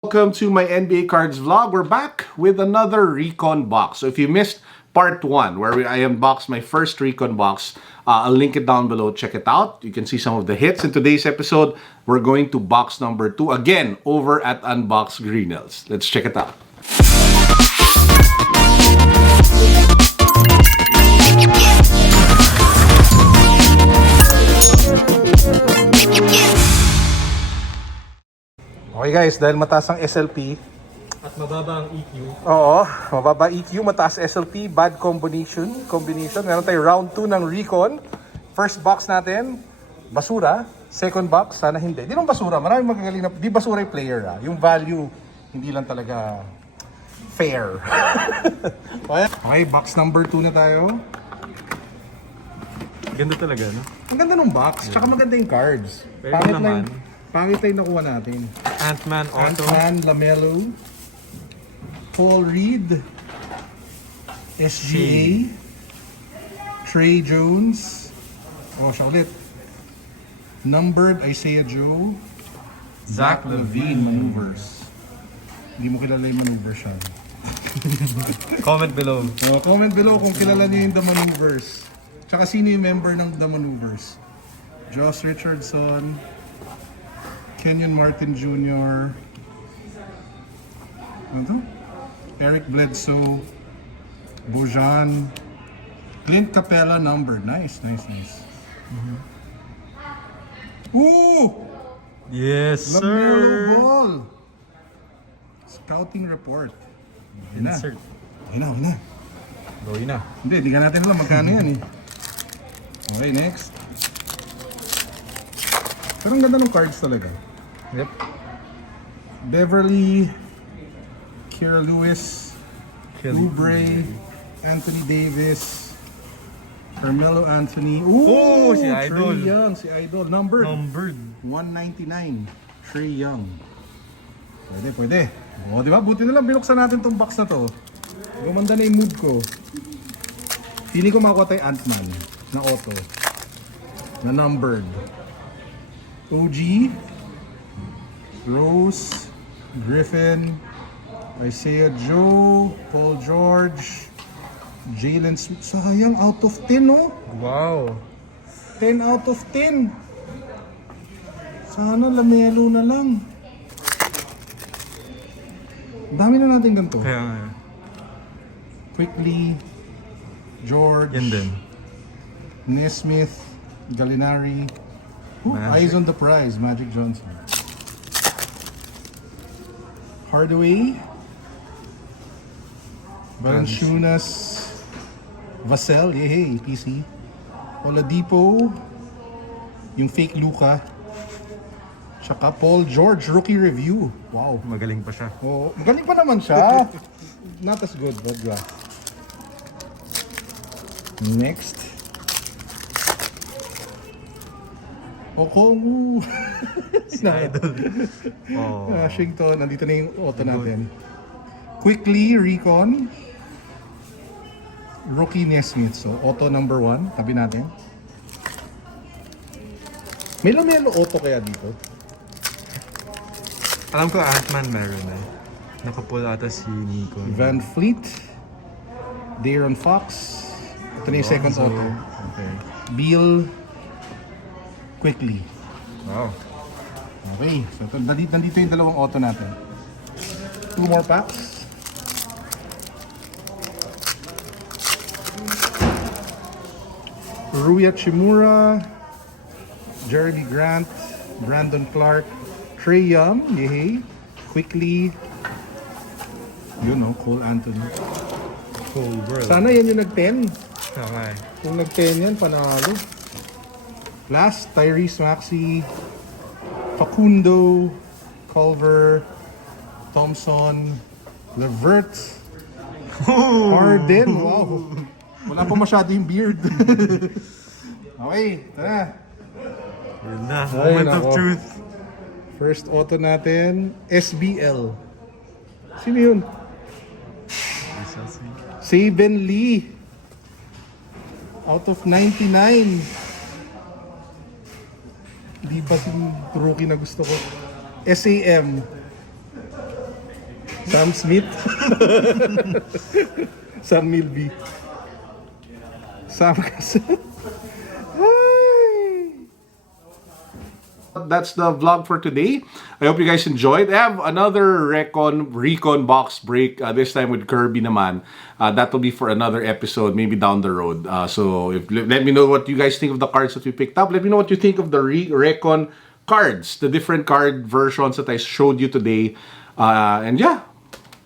Welcome to my NBA cards vlog. We're back with another Recon box. So if you missed part 1 where I unboxed my first Recon box, I'll link it down below. Check it out. You can see some of the hits. In today's episode, we're going to box number 2 again over at Unboxed Greenells. Let's check it out. Okay guys, dahil mataas ang SLP at mababa ang EQ. Oo, mababa EQ, mataas SLP, bad combination. Meron tayo round 2 ng Recon. First box natin, basura. Second box, sana hindi. Di naman basura, maraming magagaling na, di basura yung player Yung value, hindi lang talaga fair. Okay, box number 2 na tayo. Ganda talaga, no? Ang ganda ng box, tsaka maganda yung cards. Pero naman, pangit lang nakuha natin. Ant-Man Auto. Ant-Man, LaMelo, Paul Reed, SGA, Trey Jones, siya ulit. Numbered, Isaiah Joe, Zach LaVine maneuvers. Hindi mo kilala yung maneuvers siya. Comment below. Comment below kung kilala niyo yung The Maneuvers. Tsaka sino yung member ng The Maneuvers. Josh Richardson, Kenyon Martin Jr., ano to? Eric Bledsoe, Bojan, Clint Capella numbered. Nice. Ooh! Yes, LaMelo sir! Ball! Scouting report. Insert. Ayun na. Gawin na. Hindi ka natin alam magkano yan eh. Okay, next. Pero ang ganda ng cards talaga. Yep. Beverly, Kira Lewis, Oubre, Anthony Davis, Carmelo Anthony. Oh, si Idol. Trae Young, si Idol. Numbered. 199. Trae Young. Pwede. Di ba? Buti na lang binuksan natin tong box na to. Gumanda na yung mood ko. Feeling ko makuha tayo Ant-Man na auto. Na numbered. OG, Rose, Griffin, Isaiah Joe, Paul George, Jalen Smith. Sayang, out of 10, no? Wow. 10 out of 10. Sana LaMelo na lang. Dami na natin ganito. Kaya nga. Quickly, George, Yan din. Nesmith, Gallinari. Eyes on the prize, Magic Johnson. Hardaway, Valanciunas, Vassell, yay, PC. Oladipo, yung fake Luka. Tsaka Paul George, rookie review. Wow. Magaling pa siya. Magaling pa naman siya. Not as good, but yeah. Next. Okongu. Si Idol. Washington, nandito na yung auto natin. Quickly, Recon. Rookie Nesmith. So, auto number 1. Tabi natin. May LaMelo auto kaya dito? Alam ko Ant-Man meron eh. Nakapull ata si Nico. Van Fleet. De'Aaron Fox. Ito na yung second auto. Okay. Beal. Quickly. Wow. Okay. So, nandito yung dalawang auto natin. 2 more packs. Rui Hachimura, Jeremy Grant, Brandon Clark, Trae Young, yay. Quickly. Cole Anthony. Cool world. Sana yan yung nag-10. Okay. Kung nag-10 yan, panalo. Last, Tyrese Maxey, Facundo, Culver, Thompson, Levert, Harden. Wow. Wala pa masyado yung beard. Okay, tara. Yun na. Ay, Moment of nako. truth. First auto natin, SBL. Sino yun? Saben Lee. Out of 99. Di ba yung rookie na gusto ko? SAM. Sam Smith. Sam Milby. Sam That's the vlog for today. I hope you guys enjoyed. I have another Recon box break, this time with Kirby naman. That will be for another episode, maybe down the road. Let me know what you guys think of the cards that we picked up. Let me know what you think of the Recon cards, the different card versions that I showed you today. And yeah,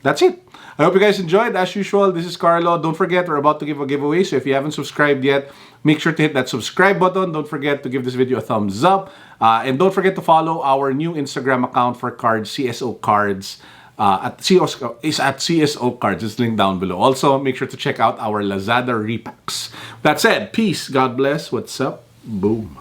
that's it. I hope you guys enjoyed. As usual, this is Carlo. Don't forget, we're about to give a giveaway. So if you haven't subscribed yet, make sure to hit that subscribe button. Don't forget to give this video a thumbs up. And don't forget to follow our new Instagram account for cards, CSO Cards. At CSO Cards. It's linked down below. Also, make sure to check out our Lazada repacks. That said, peace. God bless. What's up? Boom.